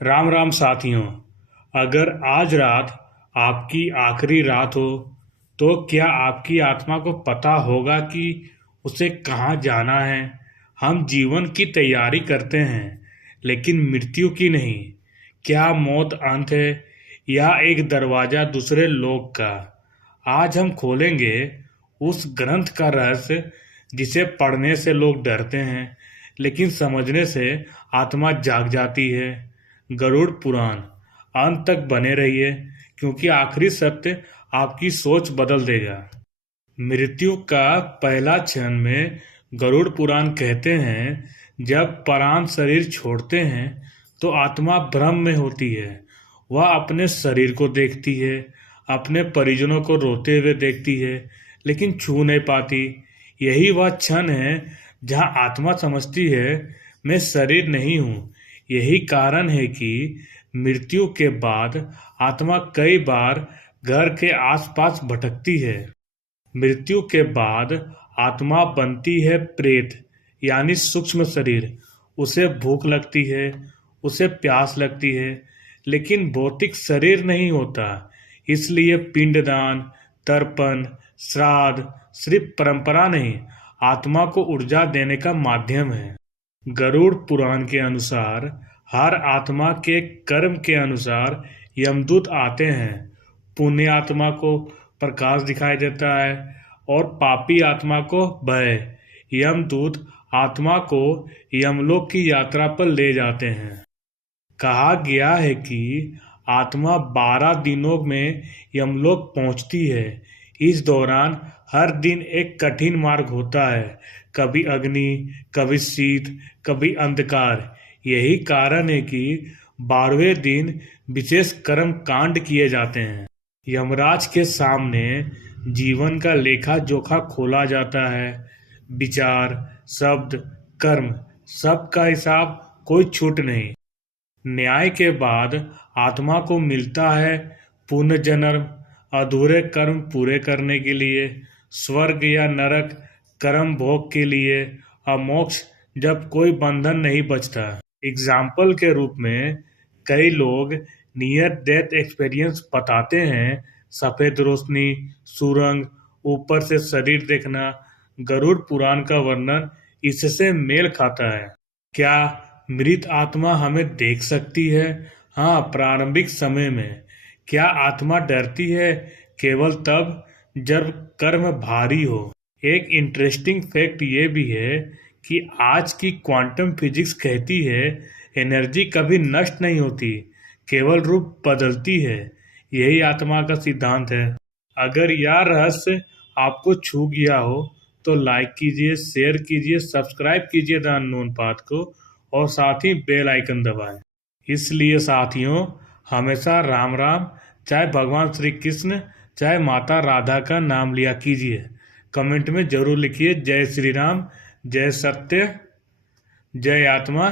राम राम साथियों। अगर आज रात आपकी आखिरी रात हो तो क्या आपकी आत्मा को पता होगा कि उसे कहाँ जाना है। हम जीवन की तैयारी करते हैं लेकिन मृत्यु की नहीं। क्या मौत अंत है या एक दरवाजा दूसरे लोक का। आज हम खोलेंगे उस ग्रंथ का रहस्य जिसे पढ़ने से लोग डरते हैं लेकिन समझने से आत्मा जाग जाती है। गरुड़ पुराण। अंत तक बने रहिए क्योंकि आखिरी सत्य आपकी सोच बदल देगा। मृत्यु का पहला क्षण में गरुड़ पुराण कहते हैं जब प्राण शरीर छोड़ते हैं तो आत्मा भ्रम में होती है। वह अपने शरीर को देखती है, अपने परिजनों को रोते हुए देखती है लेकिन छू नहीं पाती। यही वह क्षण है जहाँ आत्मा समझती है मैं शरीर नहीं हूँ। यही कारण है कि मृत्यु के बाद आत्मा कई बार घर के आसपास भटकती है। मृत्यु के बाद आत्मा बनती है प्रेत यानी सूक्ष्म शरीर। उसे भूख लगती है, उसे प्यास लगती है लेकिन भौतिक शरीर नहीं होता। इसलिए पिंडदान, तर्पण, श्राद्ध सिर्फ परंपरा नहीं, आत्मा को ऊर्जा देने का माध्यम है। गरुड़ पुराण के अनुसार हर आत्मा के कर्म के अनुसार यमदूत आते हैं। पुण्य आत्मा को प्रकाश दिखाई देता है और पापी आत्मा को भय। यमदूत आत्मा को यमलोक की यात्रा पर ले जाते हैं। कहा गया है कि आत्मा 12 दिनों में यमलोक पहुंचती है। इस दौरान हर दिन एक कठिन मार्ग होता है, कभी अग्नि, कभी शीत, कभी अंधकार। यही कारण है कि 12वें दिन विशेष कर्म कांड किए जाते हैं। यमराज के सामने जीवन का लेखा जोखा खोला जाता है। विचार, शब्द, कर्म सबका हिसाब, कोई छूट नहीं। न्याय के बाद आत्मा को मिलता है पुनर्जन्म, अधूरे कर्म पूरे करने के लिए, स्वर्ग या नरक कर्म भोग के लिए, और मोक्ष जब कोई बंधन नहीं बचता। एग्जाम्पल के रूप में कई लोग नियर डेथ एक्सपीरियंस बताते हैं। सफेद रोशनी, सुरंग, ऊपर से शरीर देखना। गरुड़ पुराण का वर्णन इससे मेल खाता है। क्या मृत आत्मा हमें देख सकती है? हाँ, प्रारंभिक समय में। क्या आत्मा डरती है? केवल तब जब कर्म भारी हो। एक इंटरेस्टिंग फैक्ट ये भी है कि आज की क्वांटम फिजिक्स कहती है एनर्जी कभी नष्ट नहीं होती, केवल रूप बदलती है। यही आत्मा का सिद्धांत है। अगर यह रहस्य आपको छू गया हो तो लाइक कीजिए, शेयर कीजिए, सब्सक्राइब कीजिए द अननोन पाथ को और साथ ही बेल आइकन दबाएं। इसलिए साथियों, हमेशा राम राम, चाहे भगवान श्री कृष्ण चाहे माता राधा का नाम लिया कीजिए। कमेंट में जरूर लिखिए जय श्री राम, जय सत्य, जय आत्मा।